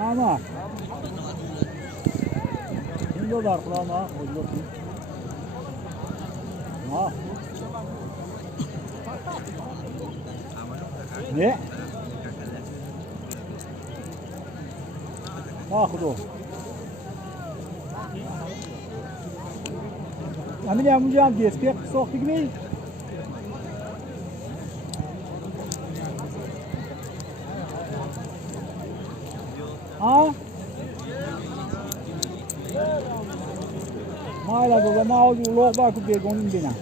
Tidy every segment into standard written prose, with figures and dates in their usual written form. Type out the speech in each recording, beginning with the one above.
Ama şimdi var kulağıma ne? Mahkudu. Amin ya mujam despek soğuk gibi. Ha? Mala do mau du lo ba ku be gonin bina.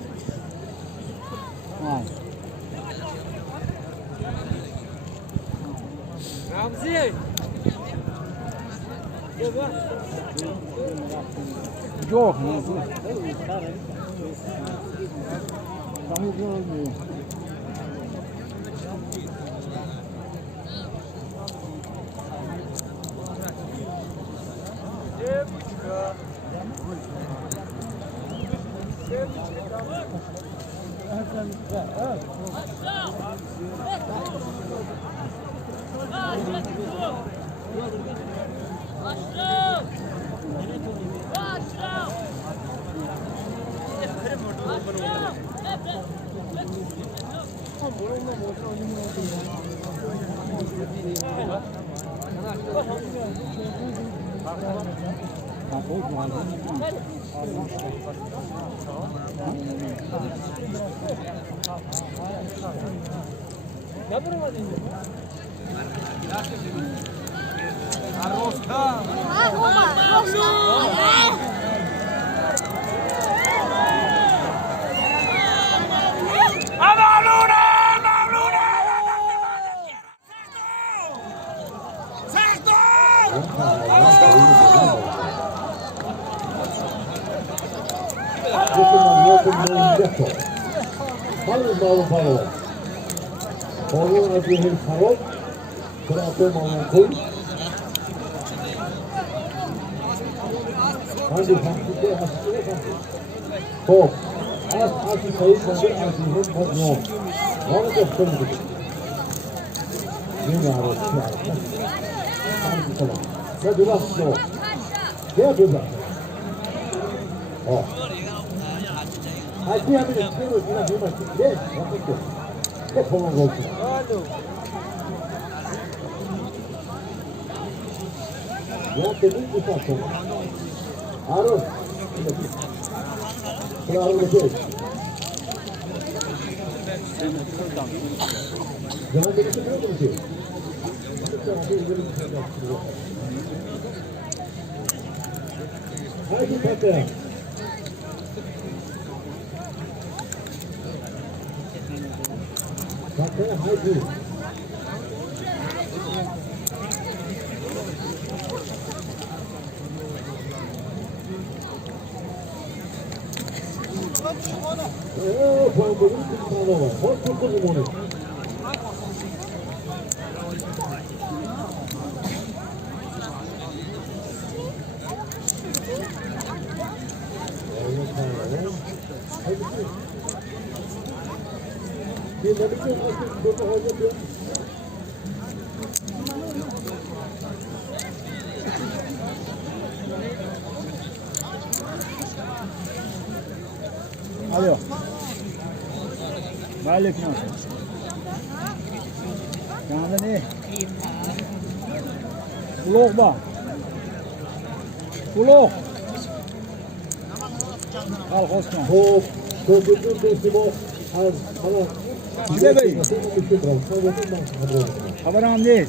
Ha. Ramzi. Yok. Tamam görmüyor. Alo. Aleykum. Kanali. Ulok ba? Ulok. Kolxozchiёn. Xo'p, ko'pincha festival az xolos. Sizlar bey. Xabaram ne'z.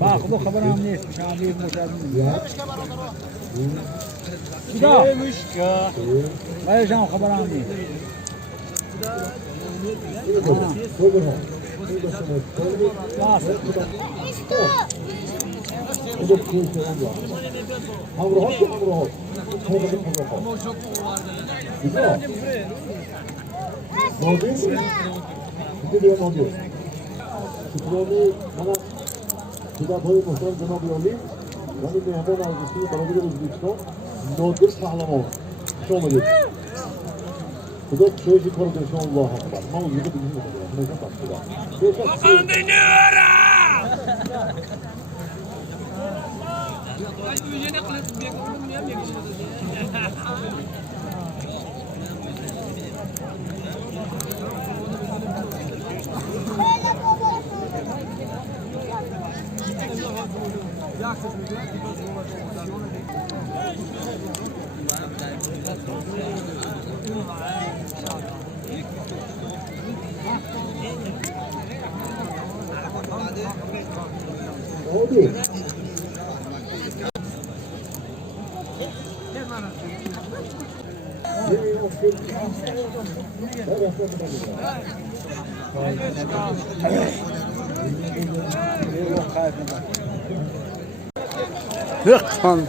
Ba, xudo xabaram ne'z. Shamli mo'shadin. Xudo. Mushka. Bayram xabaram ne'z. Sudah boyu muhterem Cenab-ı Ali, yani mehman avcısı, Balıklı Özbekistan, Nodir Pahlamoğlu. Şöyle bu da çocuk koruduğu Allah'a kadar. Mal gibi bizim de kadar. Ne kadar kadar. Bakan dinliyorum. Oldu. Lütfen.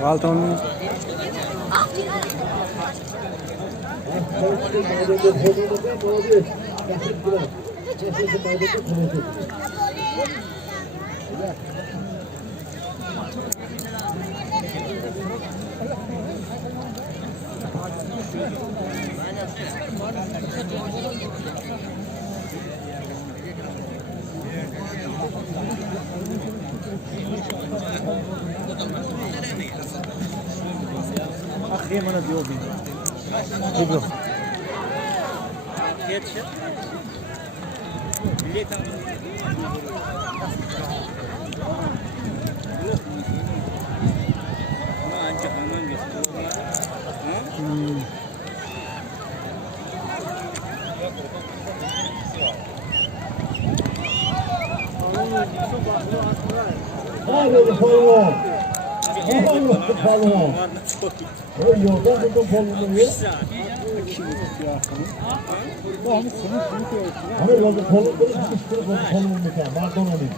Walton. Akhiye mana diyor bu. Gidiyor. Geçti. Bilet al. Ama ancak aman geçti. Hadi bakalım. Hadi bakalım. O yolda bir toplamı yok. Ama yolda toplamı yok. Pardon abi.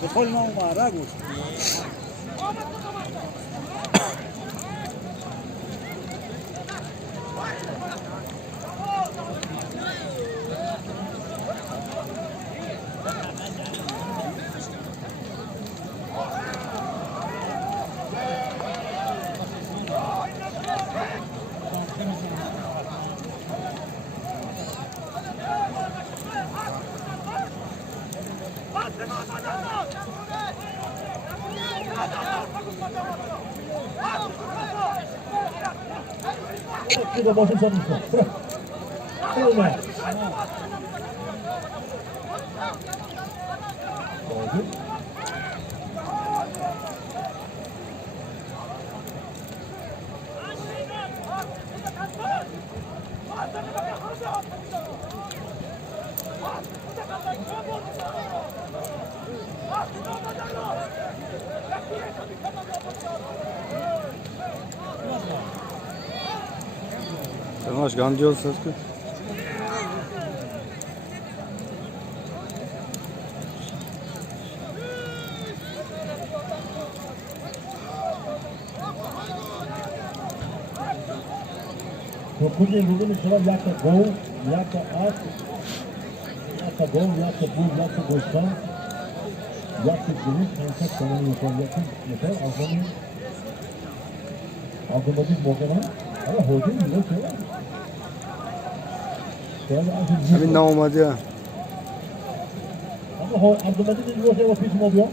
Toplamı var abi. Şurada basın sanmışlar. Bırak. Olma. Oldu. Sen aç gancı olsa ki. Dokuzun bugün sıra yakta gol, yakta at, yakta gol, yakta buz, yakta boştan, yakta gümüş, enset kanını yapar, yakta yeter, Asalamu. Automatik bokanan, ama hocan güzel söyler. Abi ne olmadı ya? Ama automatik güzel söyler, pişim oluyor.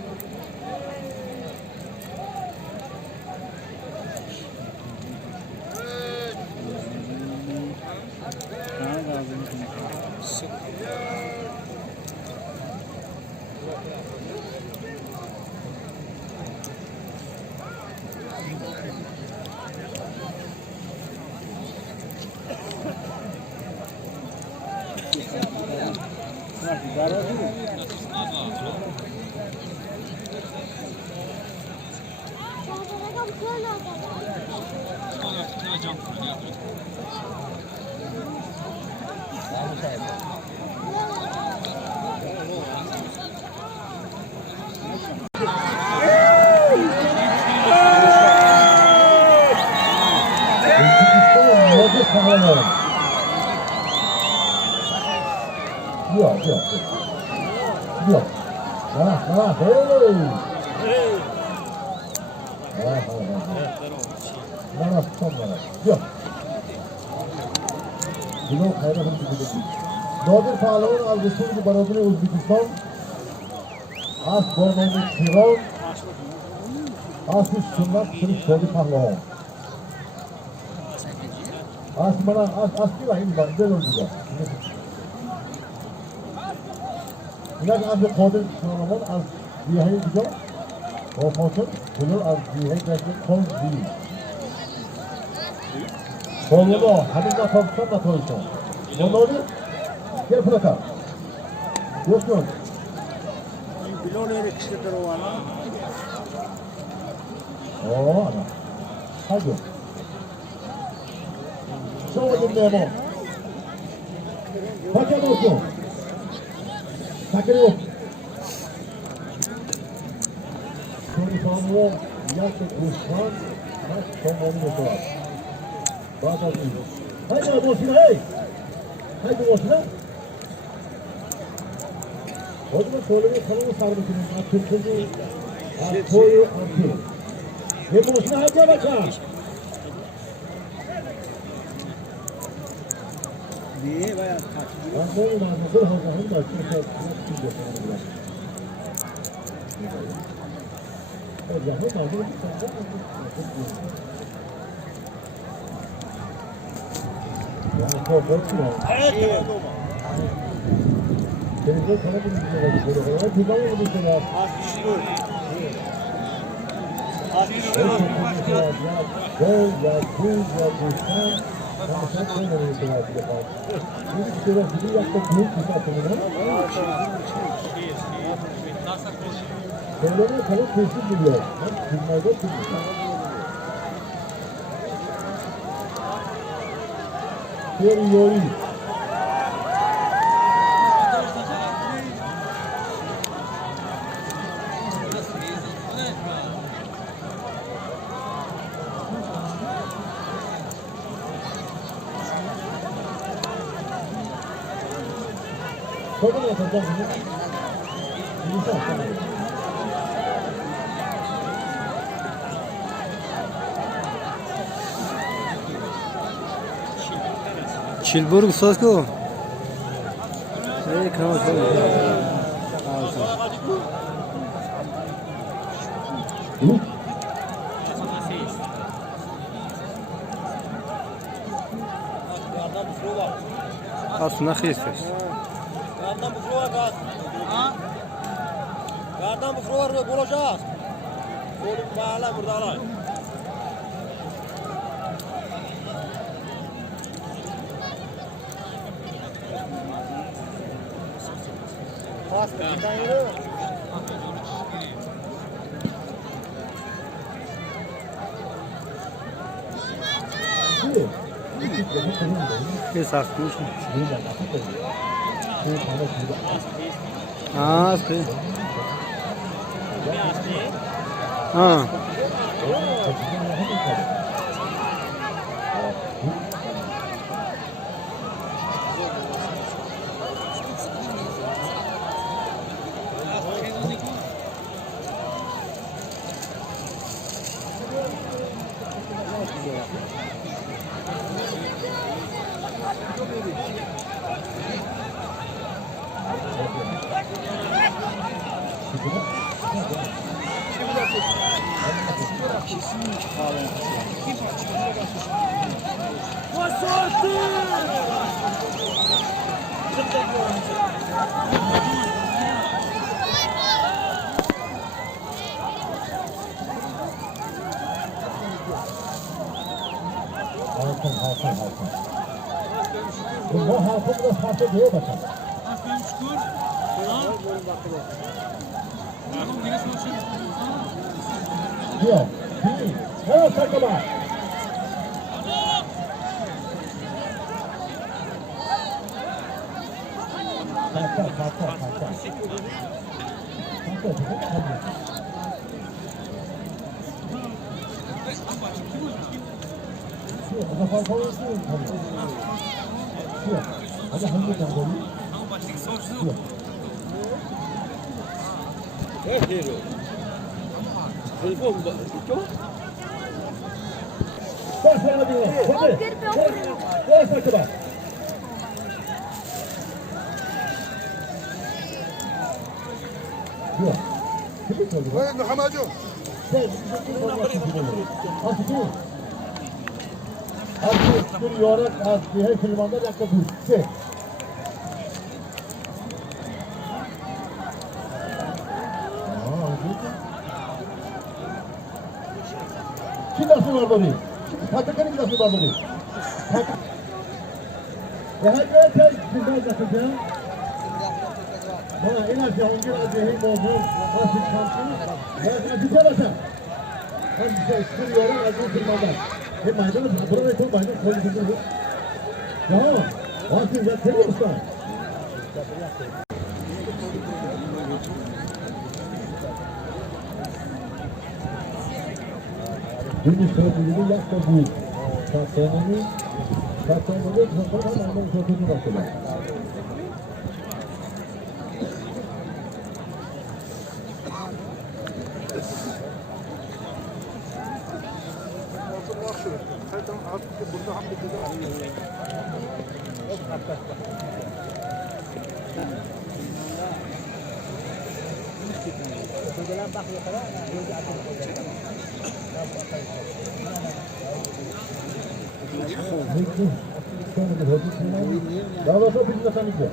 Yok. Nodir Pahlavan Al-Respublika Barodini O'zbekiston As Bornovnik Xiron Asish Sunnat Sirik Shodi Pahlavan As mana as kila ini bak belum juga. Ini as Qadir Pahlavan as dihai juga. Ofotun bunu as dihai derken kol değil. Kolunu hadisle topsan da toysun. Nodir gel bırakalım. Yok yok. Bilonları kişiler o ana. Oo ana. Hadi. Şöyle dinleyelim. Paket olsun. Sakın yok. Konuşanlar yaklaşık kuşan. Maç sonlarını yapar. Bazen iyi. Haydi boşuna hey. Haydi boşuna. Hocam söyleme kanalını sarmışsınız. Türkçe'yi koyu atıyor. Ve boşuna hadi bakalım. Niye bayağı kaçıyor? Ben böyle nazır hazırım da kimse kimse sana bırak. Hocam nazır bir tane. Yani korkuyor. Evet. Denizde sana bir şey var. Tüzan mı bu kadar? Ya kuz ya kuşan. Ama sen koymadın bu kadar bir defa. Bir kere bizi yaptık büyük bir satımını. Söyleme kalıp kesin biliyor. Ben kızmayda kızım. Yori. Sonra yapacağız bunu. Chilburg sosko. Hey, kamo şöyle. Aslında xiyesiz. Gardan bufrovar ve bolacağız. Solun bağla burada alay. Pasta bir tane yürü. Kes sarkmış. Ah, sim. Ah. ما حرفم را حرف دیگه باشم بیا بیا سرکبر وين محمد؟ bir yorak az diye filmanda dakika düştü. Kim nasıl var bunu? Patakanın nasıl var bunu? Ya hadi sen sizden zakıca. Bana en az yağınca azıcık mevzu nasıl şansını? Ya azıcık olasa. Hadi sen bir yorak azıcık filmanda. Hem maydanı buraya ve çok maydanı koyuyorsunuz. Ya, nasıl yapıyor musun? Şimdi söylediğini yapsa bu. Satranını hemen sözünü başlar. Daha başka bir insan yok.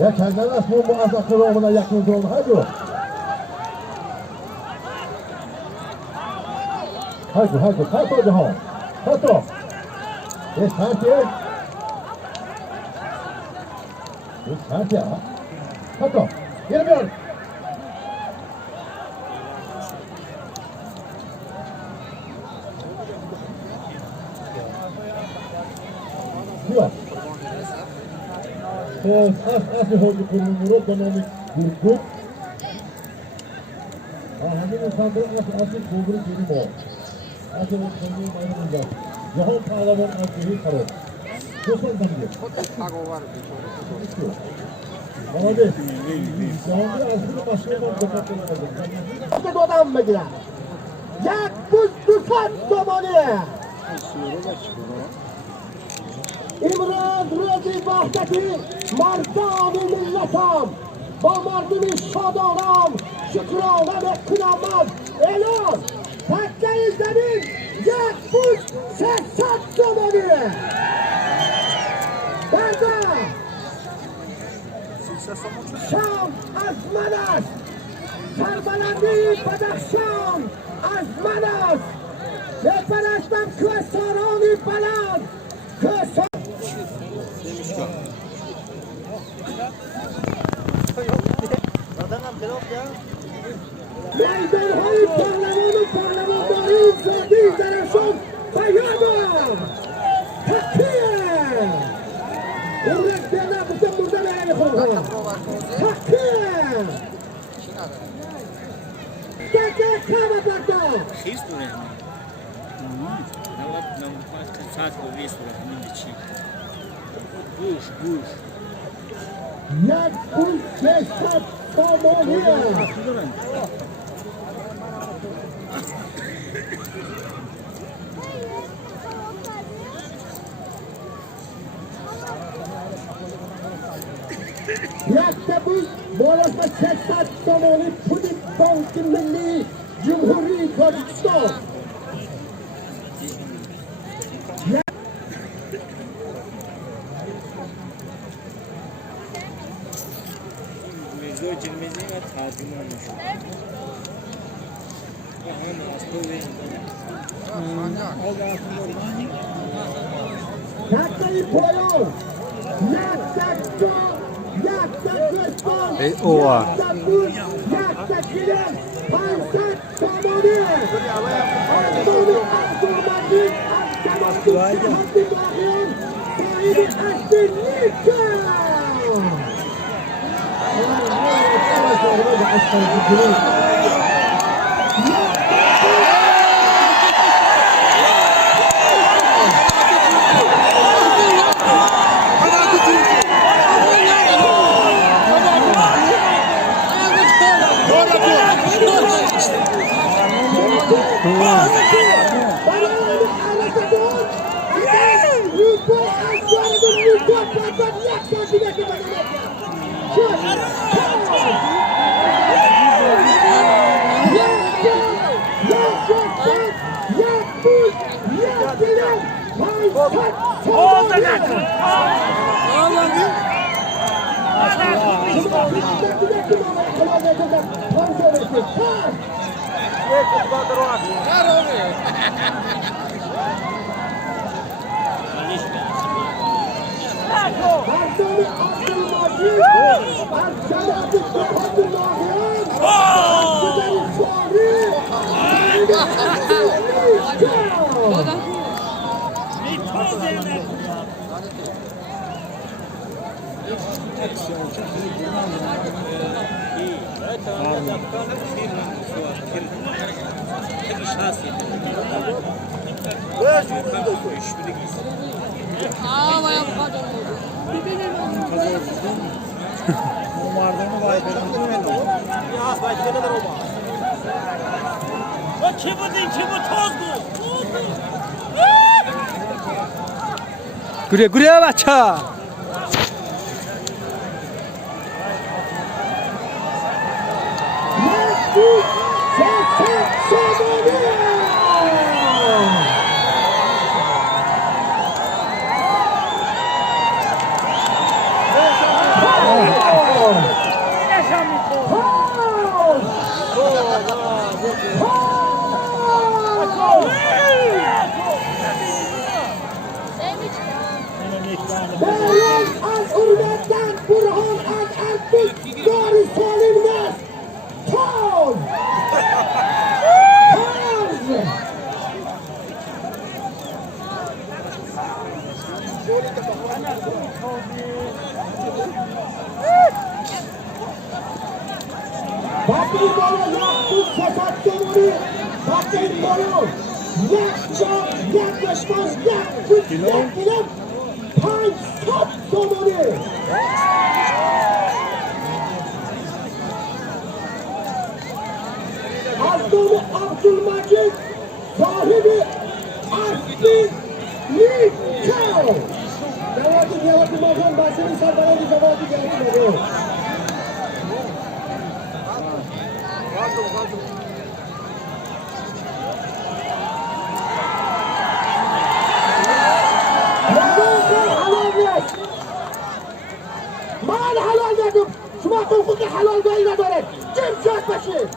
Ya kendine nasıl bu azakları olmana yakınız oldu? Hadi o. Hadi. Kalk hadi ha. Kalk o. Kalk ya. Kalk ya. Kalk o. Gelmiyor. Yok. Asıl hoca kurumunu ekonomik grubu. Hangi insanların asıl kurulu benim o. Asıl ekonomik ayrımında. Yahut ağlamın asili karı. Bu son tanıdı. Ama de. Yahut asıl başlığından dokatlarına. که دادم بگیرم یک بوز دوست دومانیه امروز روزی وحدتی مردان ملتم با مردم شادانم شکرانه بکنم از اعلان تکه زمین یک بوز 300 دومانیه برده شام از من است سربلندی بدخشان از من است بپرستم کوهستانانی بلند میدانهای پارلمان و پارلمانداری Takım. Tekrar kama bakta. خیست دوره نواد نموفاز که ساعت رو ریست دوره همین چی گوش یک پول 600 تومانیه. یک تبوز بالاش با 600 تومانی پول بانک ملی جمهوری تاجیکستان. میزو جلمیزی و تازیمه میشون همه اصلو بین تکایی پایان یک تکا یک تکستان ای اوه یک تکوز یک تکیلم 500 تومانیه. آسانی عبدالمجید عبدالمجید حدی باقیان صاحب قصد نیکه. گوریه بچه Abdülmecid sahibi asli nikah. Devleti mazlum başını sardarı devleti geldi. من حلال نگم شما حقوق حلال گاهی ندارد جیم شد باشید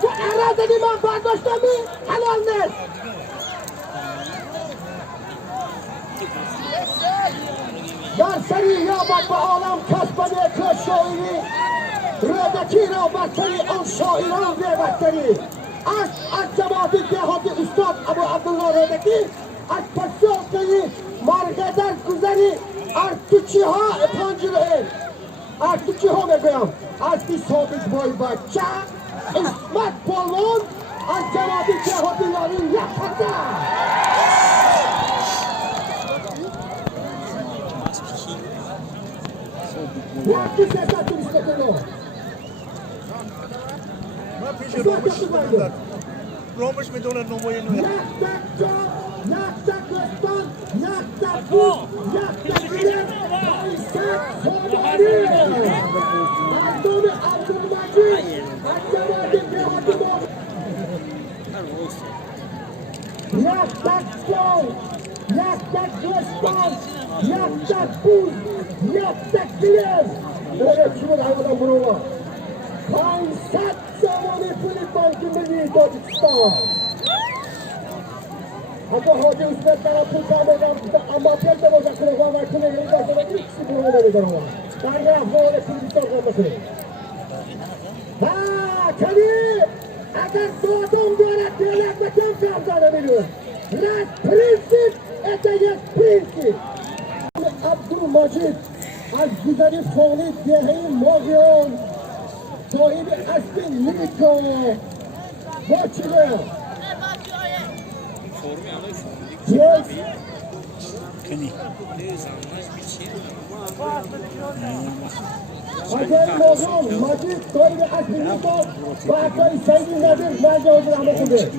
تو ارادنی من برداشتمی حلال نیست در سری یابد به عالم کسبنه که شاعری رادکی را برتری آن شاعران بیبرتری از جماعت دهات استاد ابو عبدالله رادکی از پسیاقی مرگدر گذری ارتوچی ها پنجره از چی ها میگویم از بی ثابت بای بچه اسمت پالون از جناب جهادی لاری یخته یکی سیست توریست کنو من پیش رومش میدونم رومش میدونم نموی نوی یک تک جا یک تک رستان یک تک بود یک تک بیرم بایست خوداری مردم عبدالمجید از جماعت جهادی با یک تک جا یک تک رستان یک تک بود یک تک بیرم بره چی بود همه برو 500 زمانی پولی بانکی ملی تاجیکستان اگه حاجی اسمت برای پول کامدم اما پیل بوزه کنه و کنه این بازه و ایکسی برو نمیدارم در رفت پولی ساقم بکنه ها کلی اگر دوادم دارد دیلک بکن فرزانه میلیون رد پرینسیپ اتا یک پرینسیپ عبدالمجید از گذری فاقلی دهی ماغیان صاحب اسب لیکو با چیه؟ یک اگر موضوع مجید صاحب اسب لیکو با اکتاری سیدی نظر مرجع حضور همه خوبه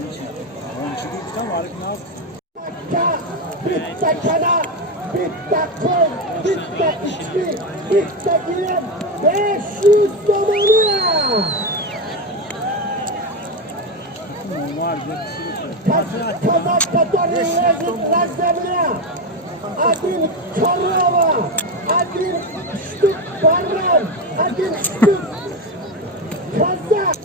بیتا کنا بیتا کن بیتا اچمی بیتا گیرم 500 زمانیه کازak katarı lezzetine adın karava adın ştuk barram adın ştuk kazak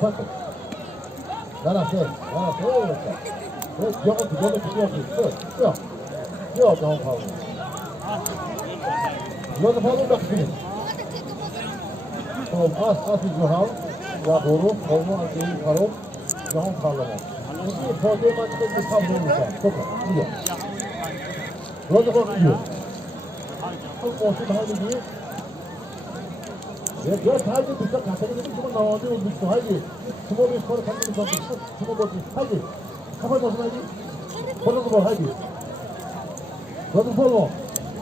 Fatto. Dalla se. Gioco di dove ti piace. Io non parlo. Non parlo da qui. Az izahal ya boru olma şeyi karo daha parlament. Bu problem açık bir problem var. Çok iyi. Böyle bakıyor. Çok hoş daha iyi. Ya sadece bir şey katılıyor ki bu navadı o bir haydi. Şumo bir skor katılıyor sanki. Şumo bir haydi. Kafa basın haydi. Bunu bu haydi. Bunu follow.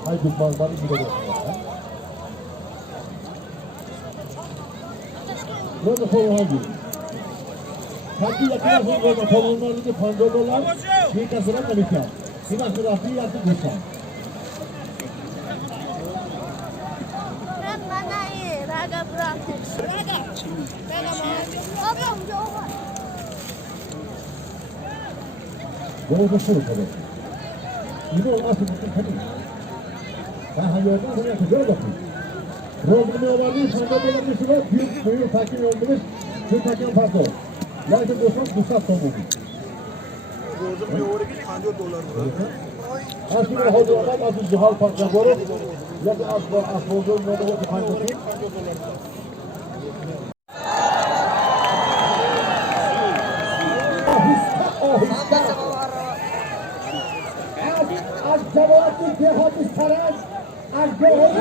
Haydi bana gidelim. Bunu follow haydi. Sanki yakına sonra follow'larını $50 bir kasına kalıyor. Sina sırası yaptı güzel. Bunu da şöyle tabii. İyi olmazsa bütün tabii. Ben hayırdan sonra yapacağım bakayım. Programı olanı $50 şuna büyük takip yollamış. Şu takip farklı. Lakin dostum kısa sonu. روزم یه اوری $50 بود. Aslında hoca adam az cihal farklı görür. Ya da az hoca ne de o farklı. از جواب دهات سران از جواب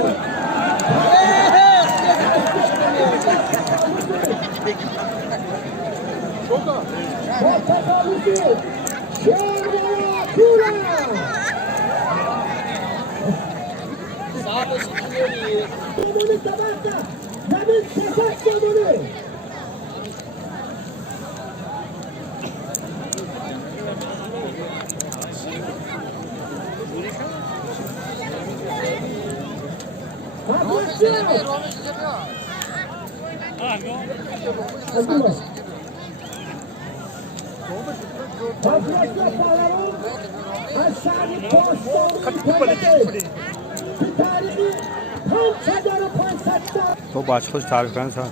تو بچه خوش تعریف کنید سن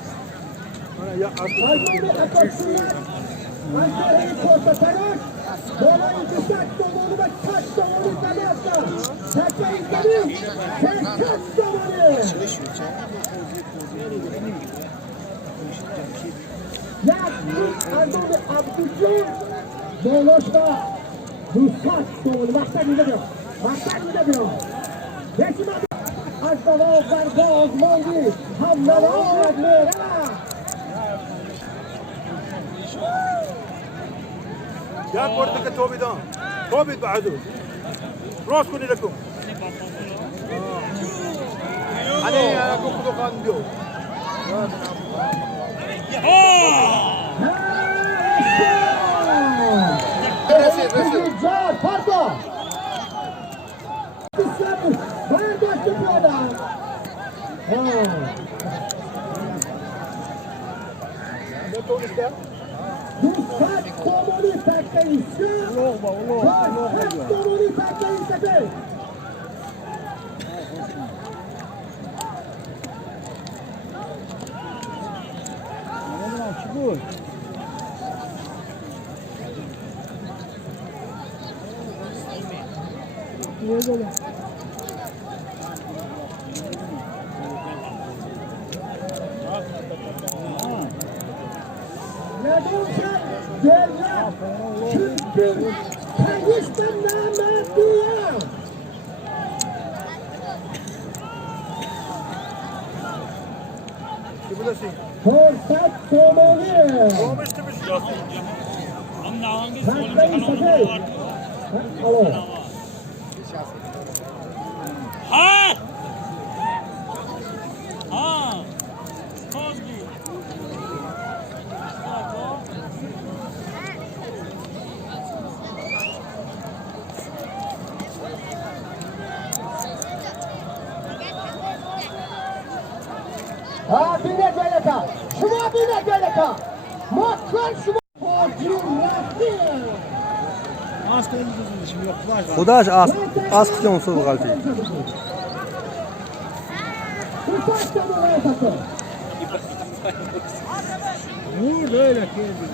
يا بورتك توبيدان توبيد بعدو راس كوني لكم أنا أكون كدوكان بيو بینه جلکا شما بینه جلکا ما کن شما خداش ask onsuz qalbi. Vur böyle geldi.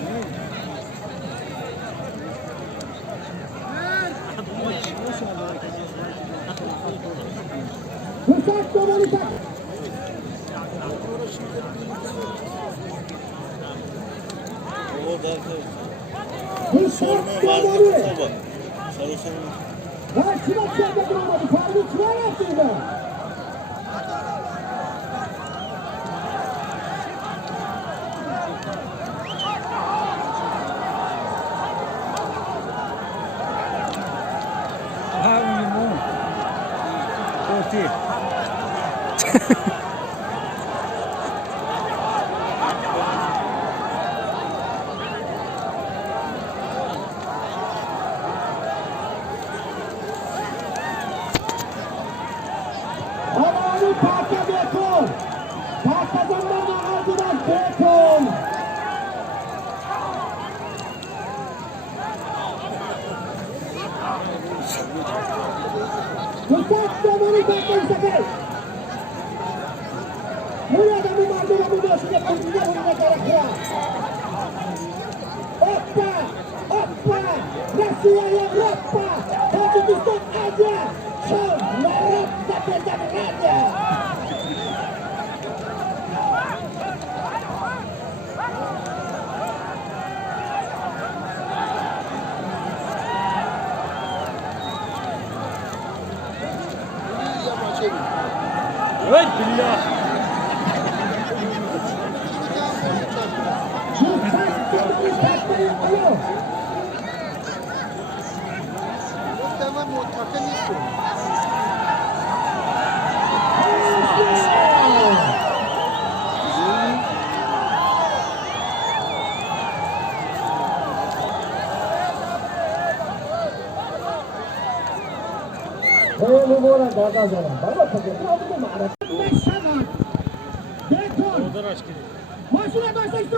Başına başla işte.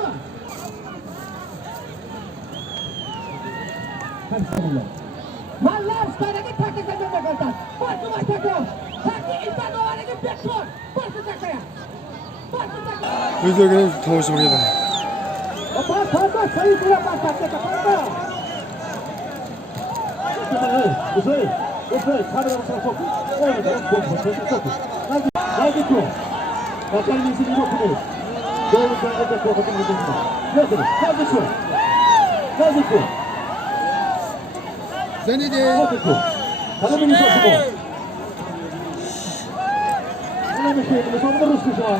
Mallar üstlerine takip edilmek olacak. Başına takım. Takip insan olanı bekliyor. Başına takaya. Başına takaya. Videoga tomosha qildim. Parda sayı kula başlatacak. Parda. Hüseyin. Hüseyin. Kameranın sana sokun. Oynadı. Sokun. Hadi ku. Bakalım izini dokunuyor. Doğru sayıda korkutun izini. Yakın. Hadi ku. Hadi ku. Seni de. Hadi ku. Kameranın sokun. Ona bir şey. Sonra Rus kuşağı.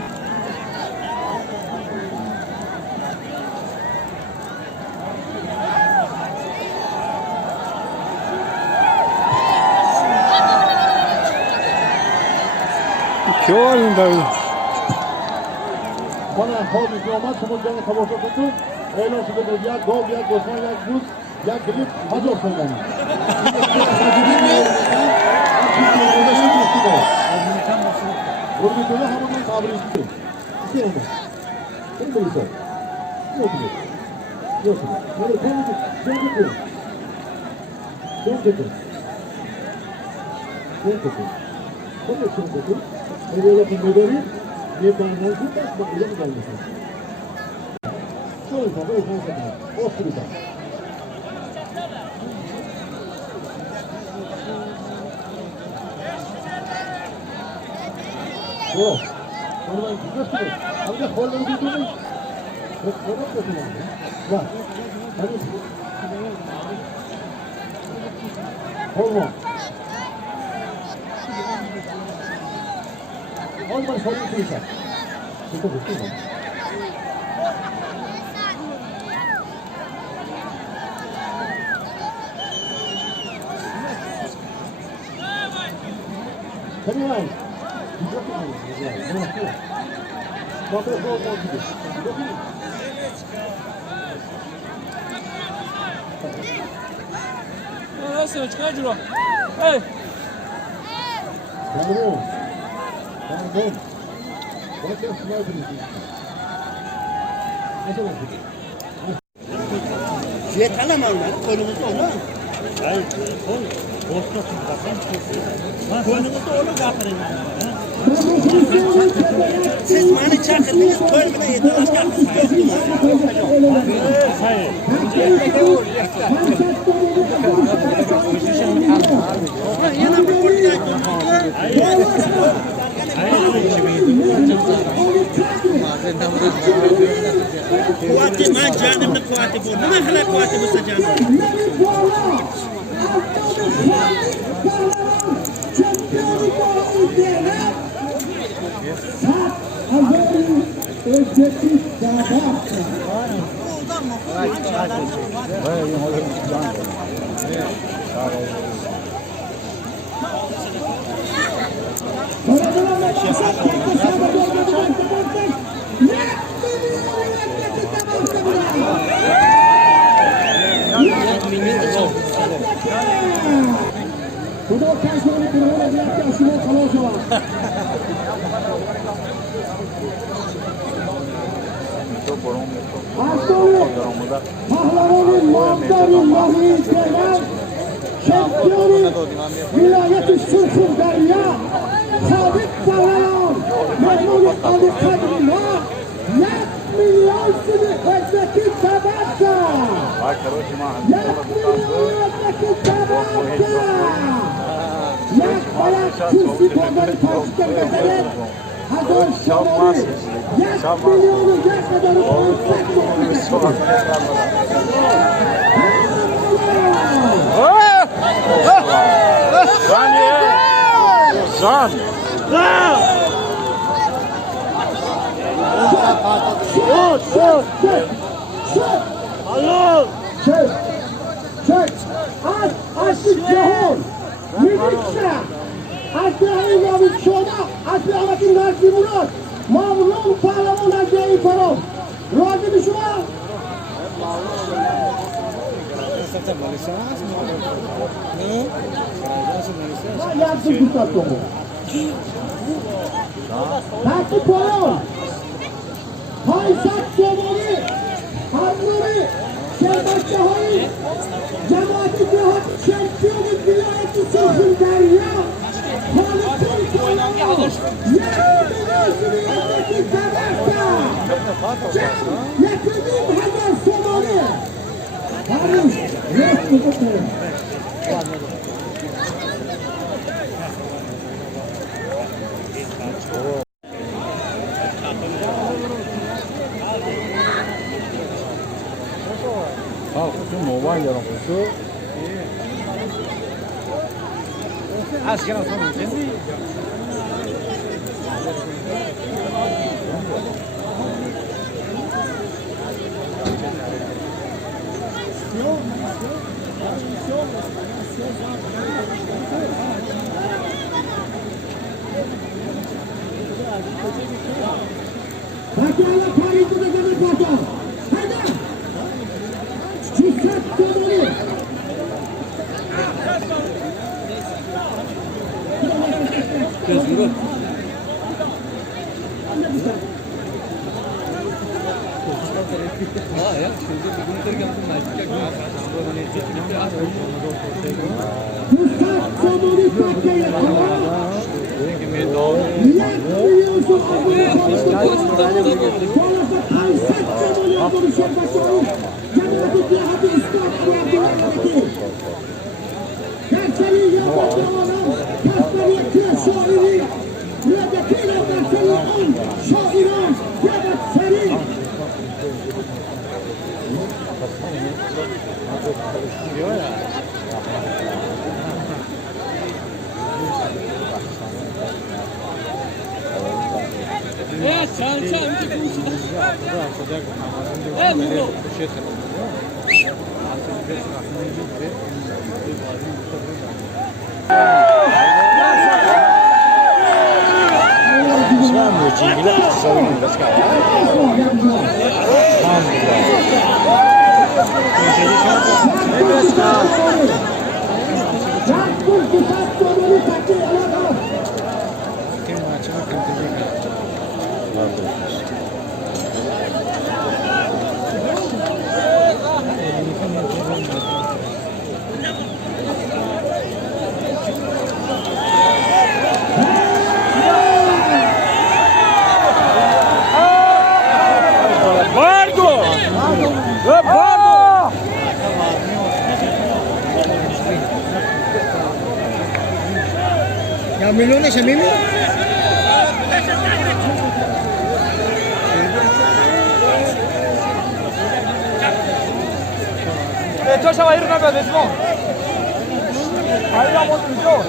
Kyo'nun da Bana hobi olmaz, sonuçlarını kabartı tutun. Öyle olsun da ya gol, ya Osman, ya Buz, ya Grip, hadi olsun yani. Burada böyle hamurun tabiri istiyor. İstiyor mu? Kim bilirse? Yok mu? Yok mu? Böyle konuyu, sen tutun. Sen tutun. Sen tutun. Konuyu sen tutun. Böyle bir medeni, bir tanrı tutun, bak öyle mi gelmesin? Şöyle yapalım, böyle yapalım. Oturun da. O. Oradan gidiyorsunuz. Hadi kolları durdurun. Çok kolay yapıyorsun. Bak. Hadi. Olma. Olma sorun değil. Sıkı tutun. Kanali. Nasıl çıkar ciro? Hey. Tamam. Tamam. Bak ya şuna bakın. Nasıl bakın? Yeter ama onlar. Önümüzde onlar. Hayır, kol. Boşta tutmasın. Koynumuzda onu kapırın. Siz beni çakırdınız, koynumda yediniz, kaptınız. Hayır. Yana bir ortaya Kuati man canım da kuati bu. Ne hala kuati bu sacanım. Pahlavanın mağdarı mahir gelen şemsiyonu vilayet-i şurfur derya sabit sağlayan memnun-i Ali kadrına 100 milyon sini özdeki sabahsa 100 milyon özdeki sabahsa bayağı kürsi bozları takipten gezeler Hazır şamoli 100 milyonu yakmadan konsak mı? Can. Alo. Çek. Açlık cahil. Müzikse. Aslı Nabi Şoda. Aslı Ahmet'in Narsi Murat. Mavlum Pahlavan Acayip Param. Razı mı şuna? Yaptım tutat topu. Takip Param. پایصد دومی همراهی شربت‌هایی جماعت دهات چمپیون ولایت سرخندریا خالقون کنان یکمین هزار سومانی هرش رفت میکنه موبایل دارم تو از کنم تو می‌کنی Hadi Allah Paris'e de gönül porta. Hadi. Çiçek dönülü. Gözgürüm. Ha ya, şimdi bugün tergamdım Çiçek dönülü Türkiye'ye tamam. Millet biliyorsun abone olsun. Sonrasında Paris'e dönülü abone şerbetleri. Cenneti diyahati İslam Abdülhamid'i. Dersleri yapmadılar. Kastariyeti şairi. Müeddetiyle dersleri on. Şairan. Dersleri. Evet, sen bir konuşalım. Evet, bu. Ya milyona şey mi? تو شوایی رو نبید اسمان hayır oldu video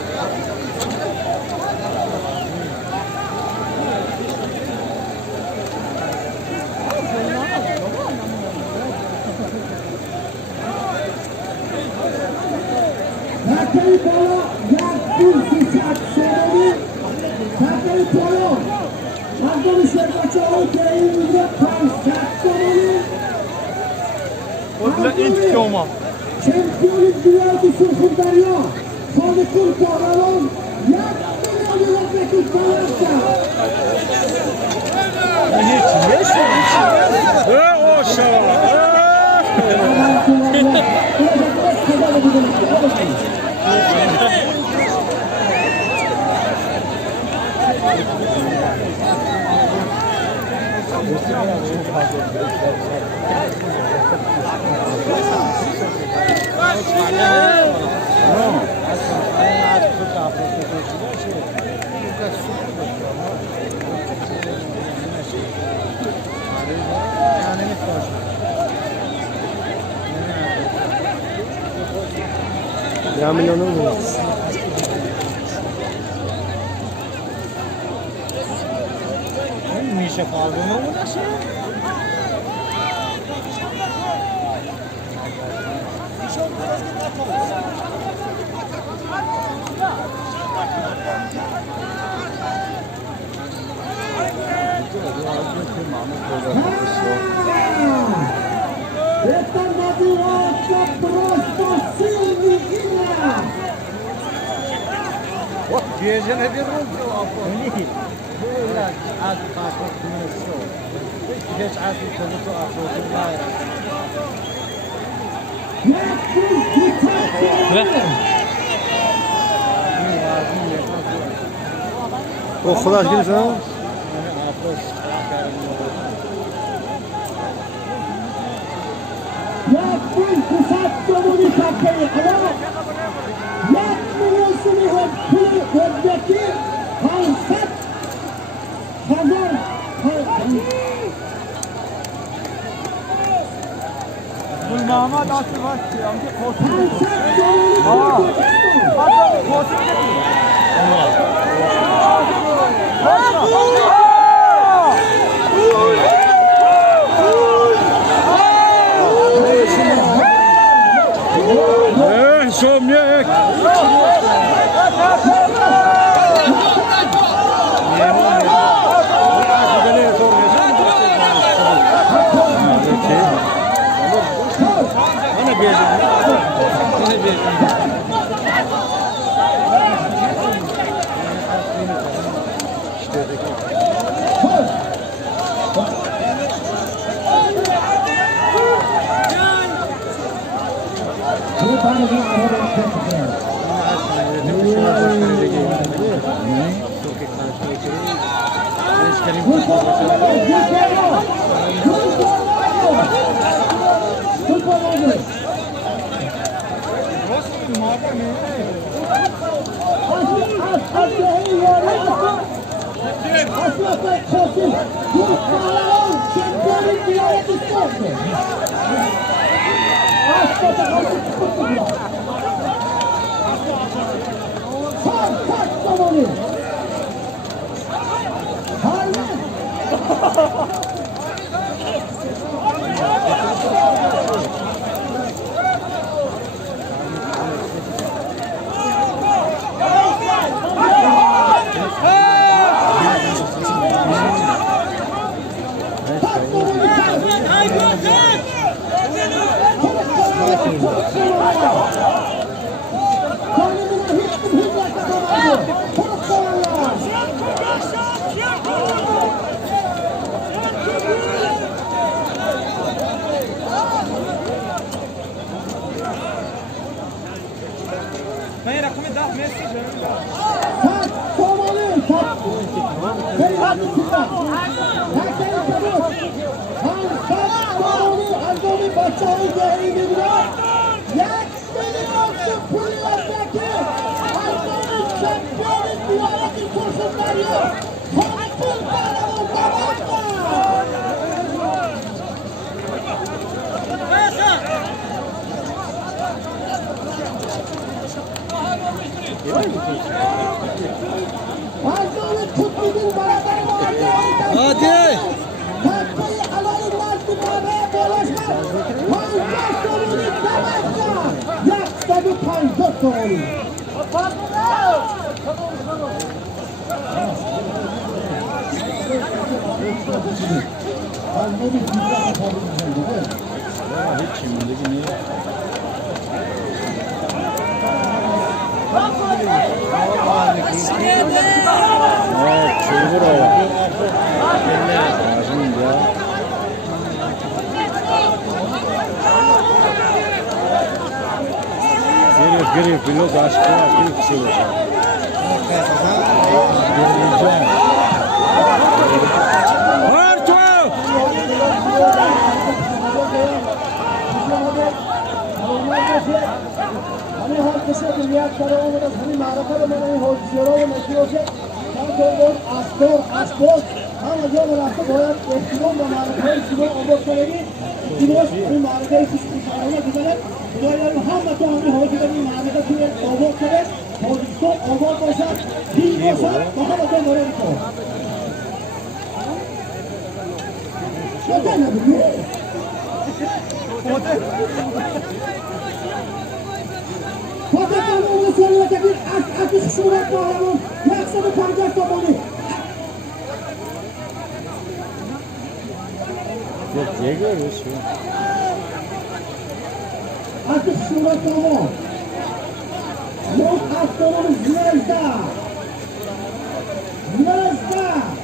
Hakeri polo, yakın sisat seneni. Hakeri polo, Azizoni şerbetçoğlu köyümüzde Paris'e seneni. Orada ilk yoma Şampiyonun dünyası Sırkındarya. Khaliqul Kahraman. Yakın yılındaki Paris'e. o şava ya milyonu mu? میشه کاربونو باشه Gece ne bir oldu? O xulaş gelirsən? Yakın kısat sonunu kaptayı ama yakmıyorsun özdeki hansat kazan Marhamaad asıl var ki amca korktu. Şomyek. Hadi. Geri pilot aşkı bir kişi var. Artık şuratlarına yok aslanımız Nezda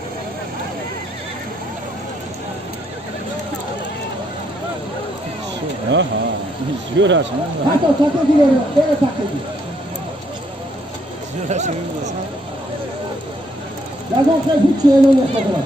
Görürsün. Hatta takı gidiyorum. Böyle takı gidiyor. Yazan şey hiç şeyle yapmadılar.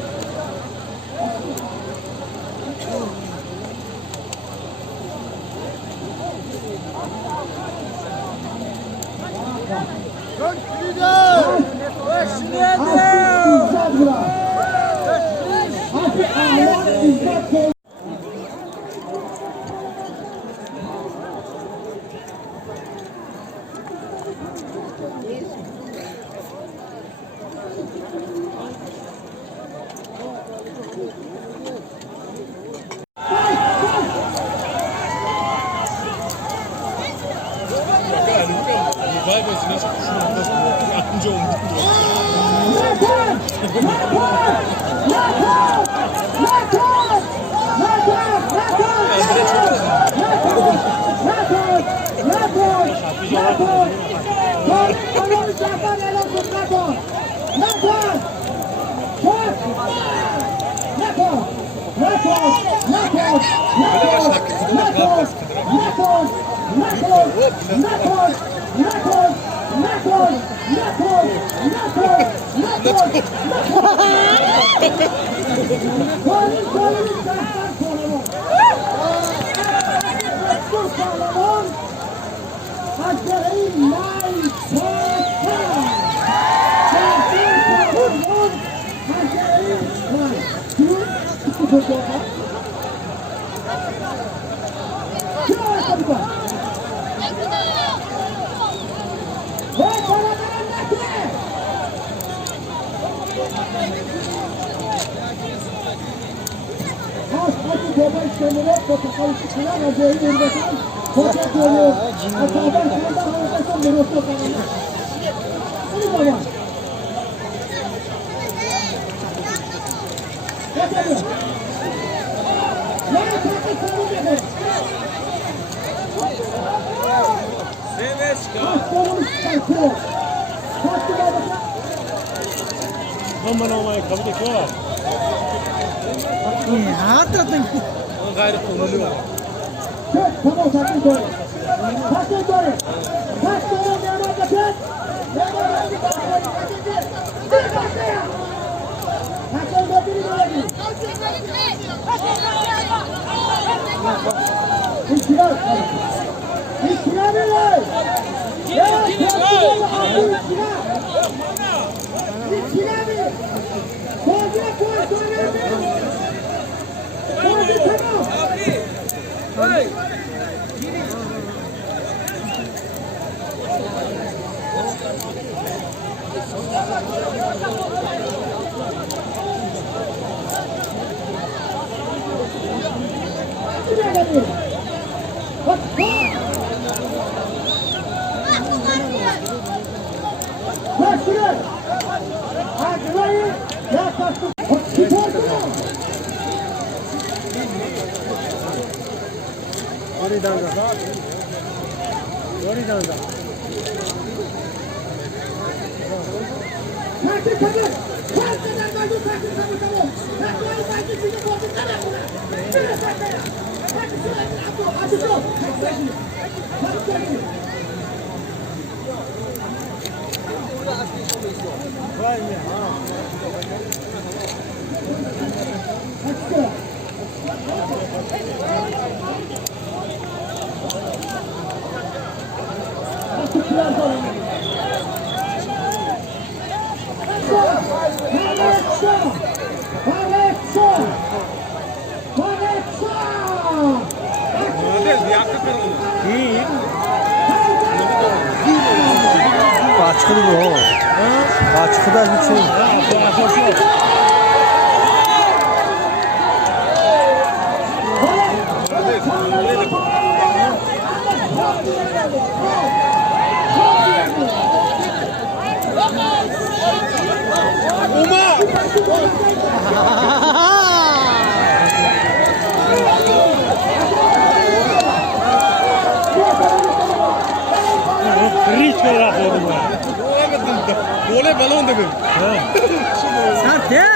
Sert ya.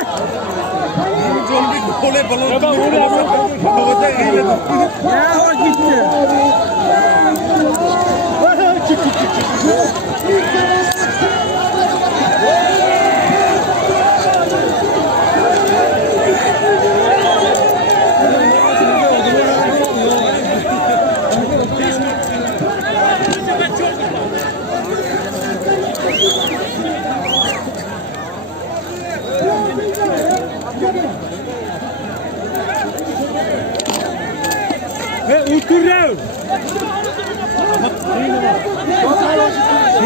Oturuyor.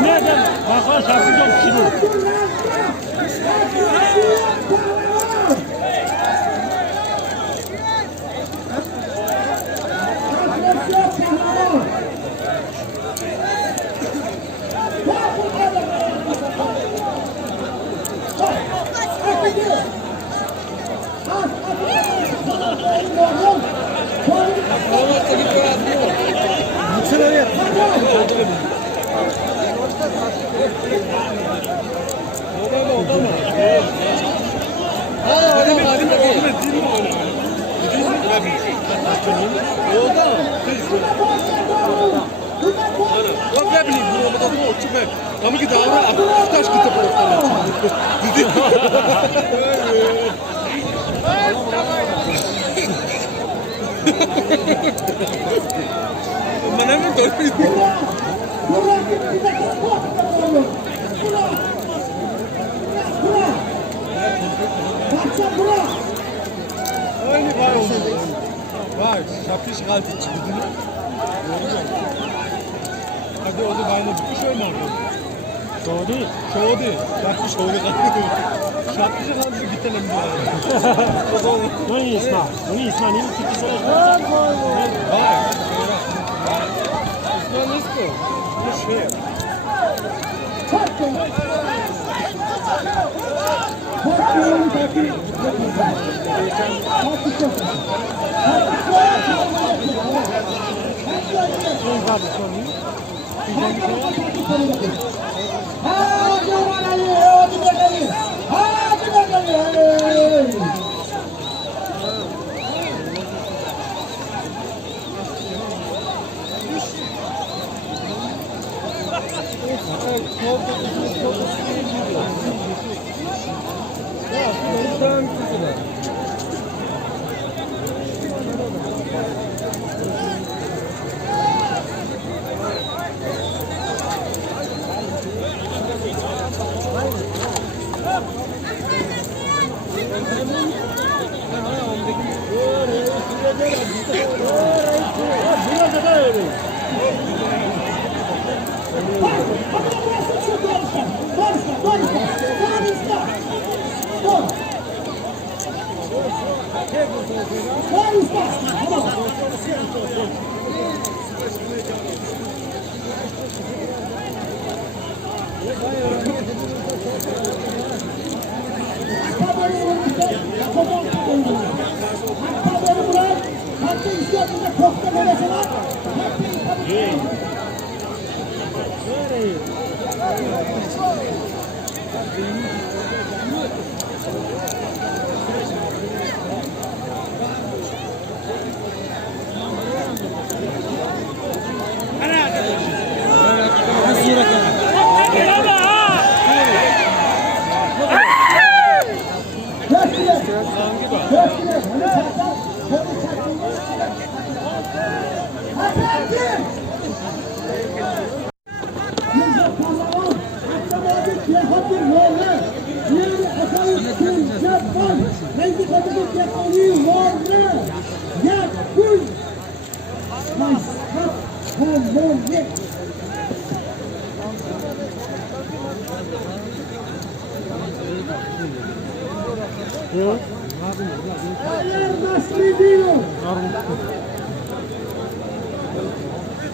Nereden? Bakın şarkı yok şimdi. Kamu kita orang taş kita portal. Mana mı doğru? Aynı var oldu. Vay, şapkış kaldı çıktı. Hadi o da bayına bir şey olmadı. Şodi. Şapkış şodi kaldı. Şapkış kaldı bitelim diyor. Onu isma. Ne tiki sana? Vay. İsmail isko. Bu şey.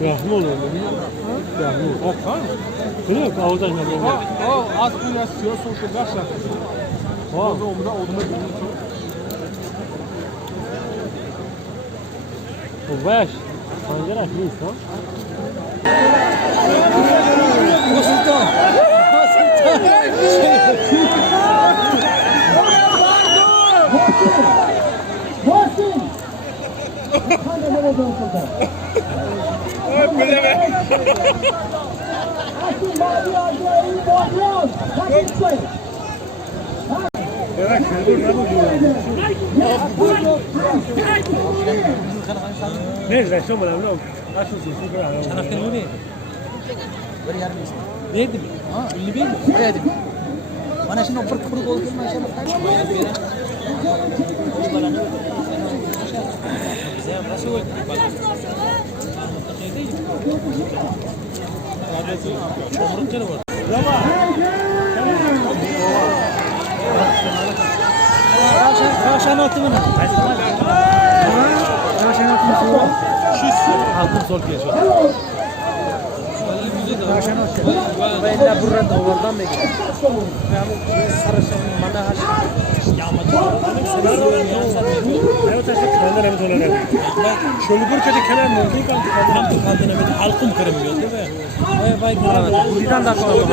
Yahmur olur. Yahmur. Okan. Biliyor musun? Ağızdan yahmur. Az bunu istiyor, sonuçta kaç yapıyor? O da oduna geliyor. O baş. Pancara değil mi? Sultan. dönüşüldü. Aslında bağlıyor, iyi bağlıyor. Takipçi. Neyse, şu mu lan? Aşkım, şu kadar. Çanakkale mi? Böyle yarım insan. Verdi mi? Ha, 50 mi? Verdi mi? Bana şimdi o kırık oldu mu? Aşağıda kaç mı? Bize nasıl oldu? Çamurun canı var. Kaşan attı mı? Kaşan attı mı? Altın sol piyasa. Kaşan attı. Ben de burada oradan mı gidiyorum? Ben sarışın bana haş. Evet, aslında ben de öyle. Şöyle bir kere kenar mı? Bir kaldı. Aleykum kırmıyor değil mi? Vay buradan da kaldı.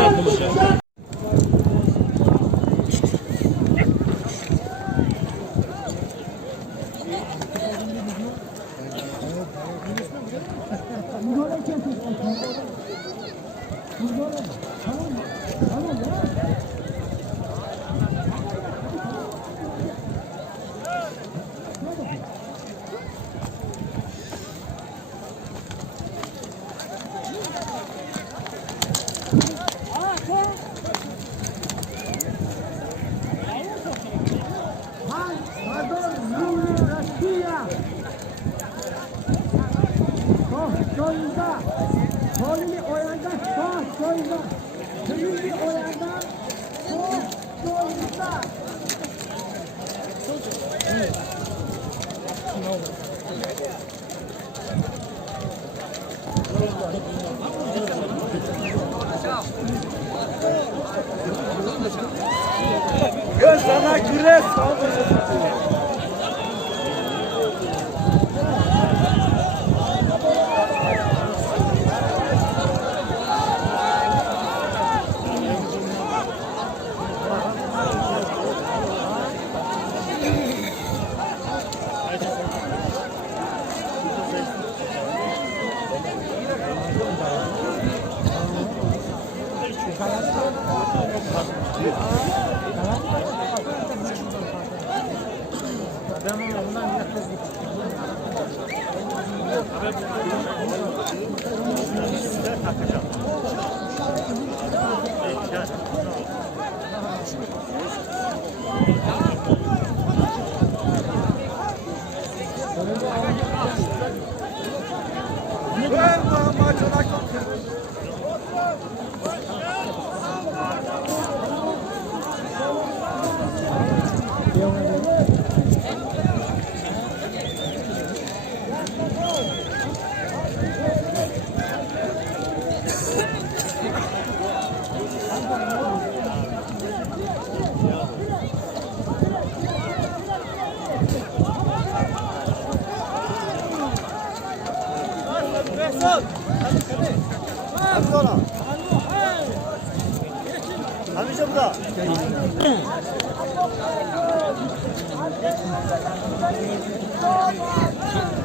Sana küres.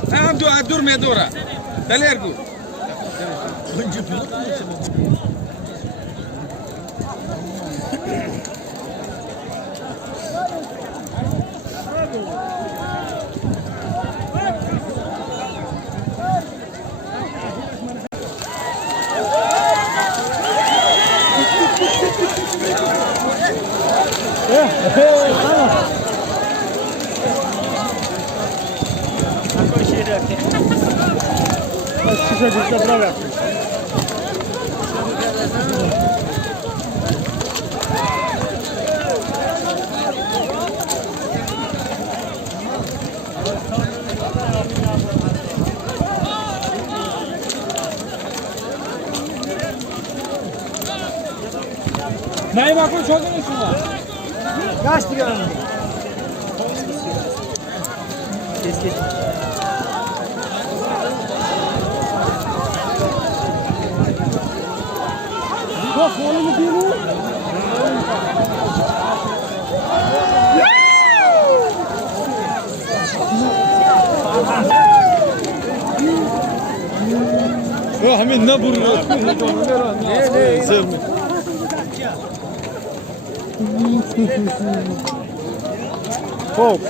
Tamam durma dora. Dalergu. Ne bakın çok iyi şuna. Kaç diyor? Kesin. Bak oğlumu değil mi? burnu. Hop.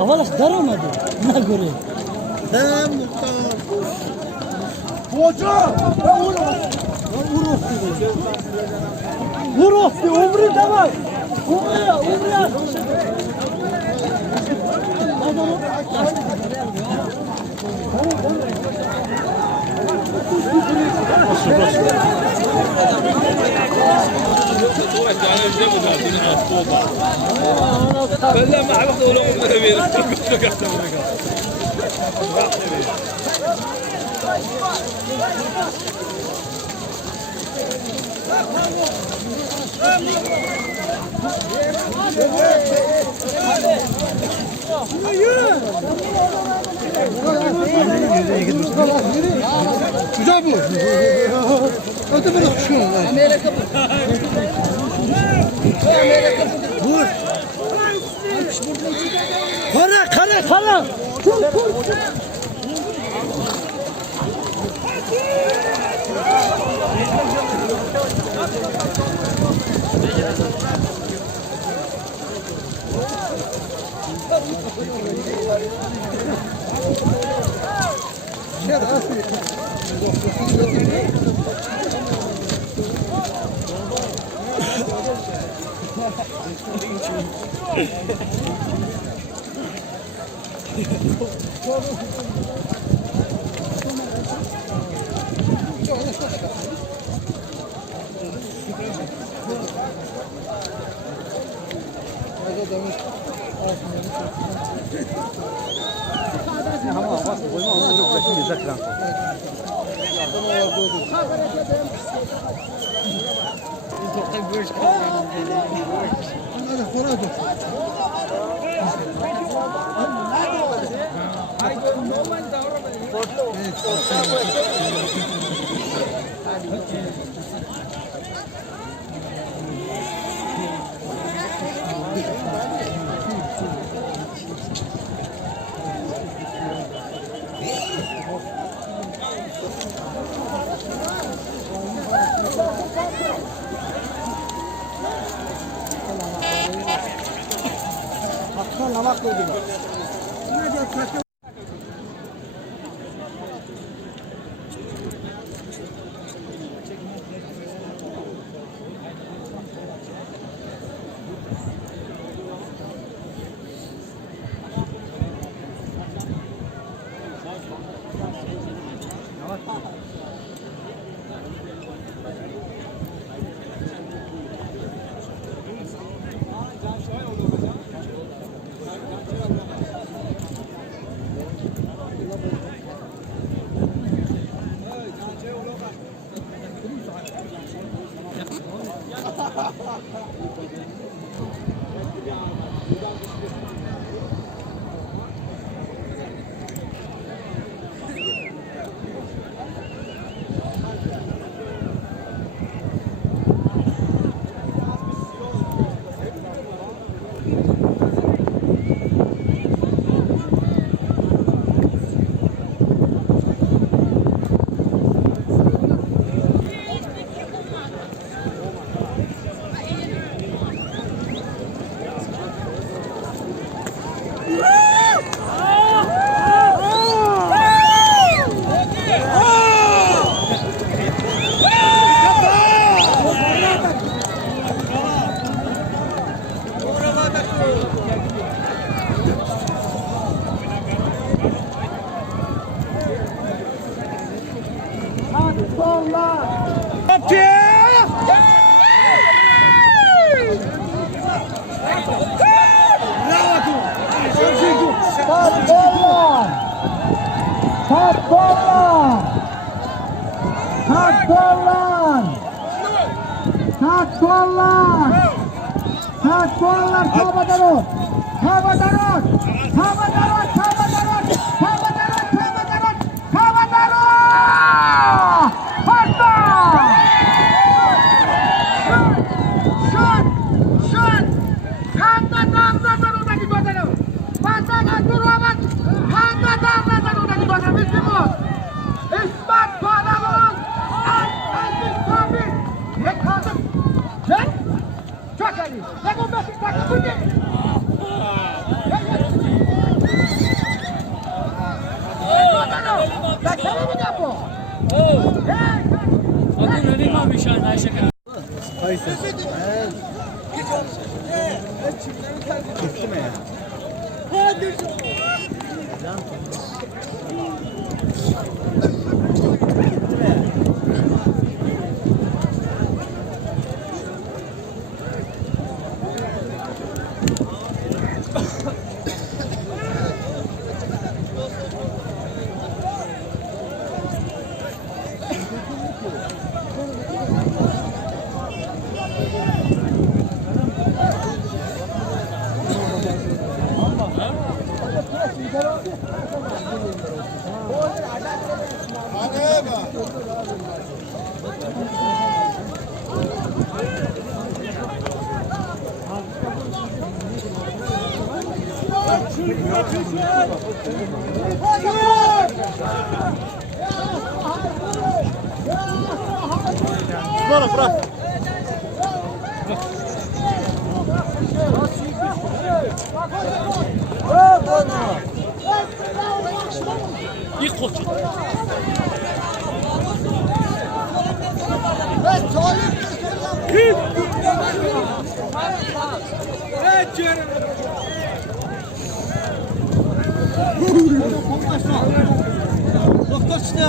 Avalaş daramadı. Ne görüyor? Sen muhtar. Hoca! Vur umri давай! Umri! Güzel bu. Hadi bırak şunu. Amerika bu. Vur. Kara. Bırak bırak. İlk koçu. Doktor çıktı.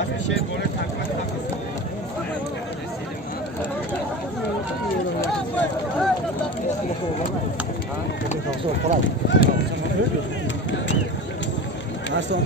Az bir şey böyle takmak haklısın. Nasıl?